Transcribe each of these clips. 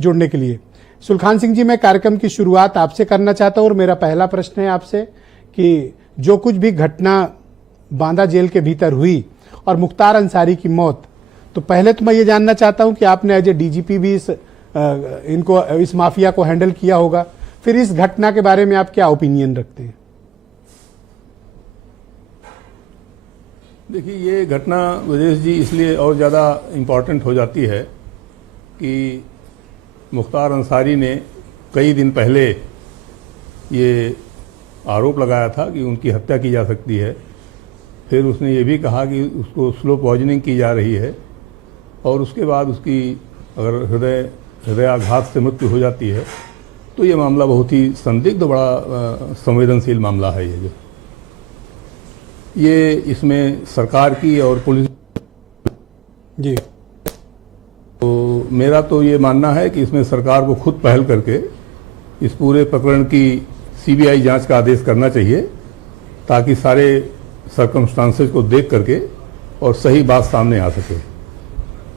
जुड़ने के लिए। सुलखान सिंह जी, मैं कार्यक्रम की शुरुआत आपसे करना चाहता हूं और मेरा पहला प्रश्न है आपसे कि जो कुछ भी घटना बांदा जेल के भीतर हुई और मुख्तार अंसारी की मौत, तो पहले तो मैं ये जानना चाहता हूं कि आपने एज ए डीजीपी भी इस माफिया को हैंडल किया होगा, फिर इस घटना के बारे में आप क्या ओपिनियन रखते हैं? देखिए, ये घटना ब्रजेश जी इसलिए और ज़्यादा इम्पॉर्टेंट हो जाती है कि मुख्तार अंसारी ने कई दिन पहले ये आरोप लगाया था कि उनकी हत्या की जा सकती है। फिर उसने ये भी कहा कि उसको स्लो पॉइजनिंग की जा रही है और उसके बाद उसकी अगर हृदयाघात से मृत्यु हो जाती है तो ये मामला बहुत ही संदिग्ध, बड़ा संवेदनशील मामला है। ये इसमें सरकार की और पुलिस जी, तो मेरा तो ये मानना है कि इसमें सरकार को खुद पहल करके इस पूरे प्रकरण की सीबीआई जांच का आदेश करना चाहिए, ताकि सारे सर्कमस्टांसेस को देख करके और सही बात सामने आ सके।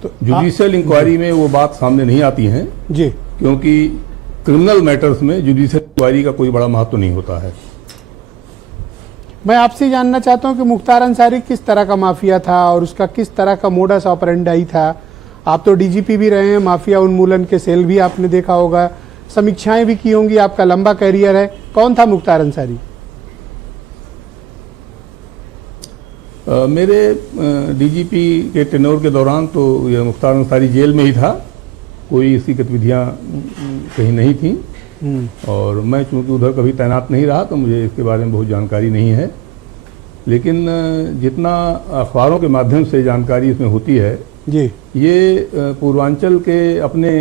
तो जुडिशियल इंक्वायरी में वो बात सामने नहीं आती है जी, क्योंकि क्रिमिनल मैटर्स में जुडिशियल इंक्वायरी का कोई बड़ा महत्व नहीं होता है। मैं आपसे जानना चाहता हूं कि मुख्तार अंसारी किस तरह का माफिया था और उसका किस तरह का मोडस ऑपरेंडाई था। आप तो डीजीपी भी रहे हैं, माफिया उन्मूलन के सेल भी आपने देखा होगा, समीक्षाएं भी की होंगी, आपका लंबा कैरियर है। कौन था मुख्तार अंसारी? मेरे डीजीपी के टेन्योर के दौरान तो यह मुख्तार अंसारी जेल में ही था, कोई इसकी गतिविधियां कहीं नहीं थी और मैं चूंकि उधर कभी तैनात नहीं रहा तो मुझे इसके बारे में बहुत जानकारी नहीं है। लेकिन जितना अखबारों के माध्यम से जानकारी इसमें होती है जी, ये पूर्वांचल के अपने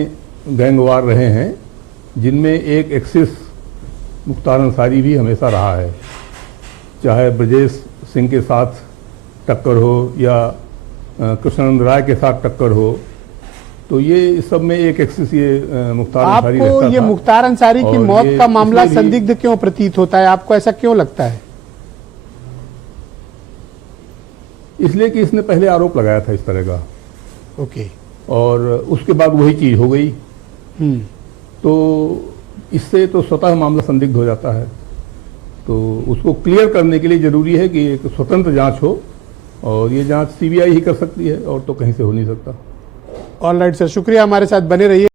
गैंगवार रहे हैं, जिनमें एक एक्सिस मुख्तार अंसारी भी हमेशा रहा है। चाहे ब्रजेश सिंह के साथ टक्कर हो या कृष्णानंद राय के साथ टक्कर हो, तो ये इस सब में एक एक्सिस ये मुख्तार अंसारी रहता था। आपको ये मुख्तार अंसारी की मौत का मामला संदिग्ध क्यों प्रतीत होता है? आपको ऐसा क्यों लगता है? इसलिए कि इसने पहले आरोप लगाया था इस तरह का। ओके। और उसके बाद वही चीज हो गई, तो इससे तो स्वतः मामला संदिग्ध हो जाता है। तो उसको क्लियर करने के लिए जरूरी है कि एक स्वतंत्र जांच हो और ये जांच सीबीआई ही कर सकती है और तो कहीं से हो नहीं सकता। ऑलराइट सर, शुक्रिया, हमारे साथ बने रहिए।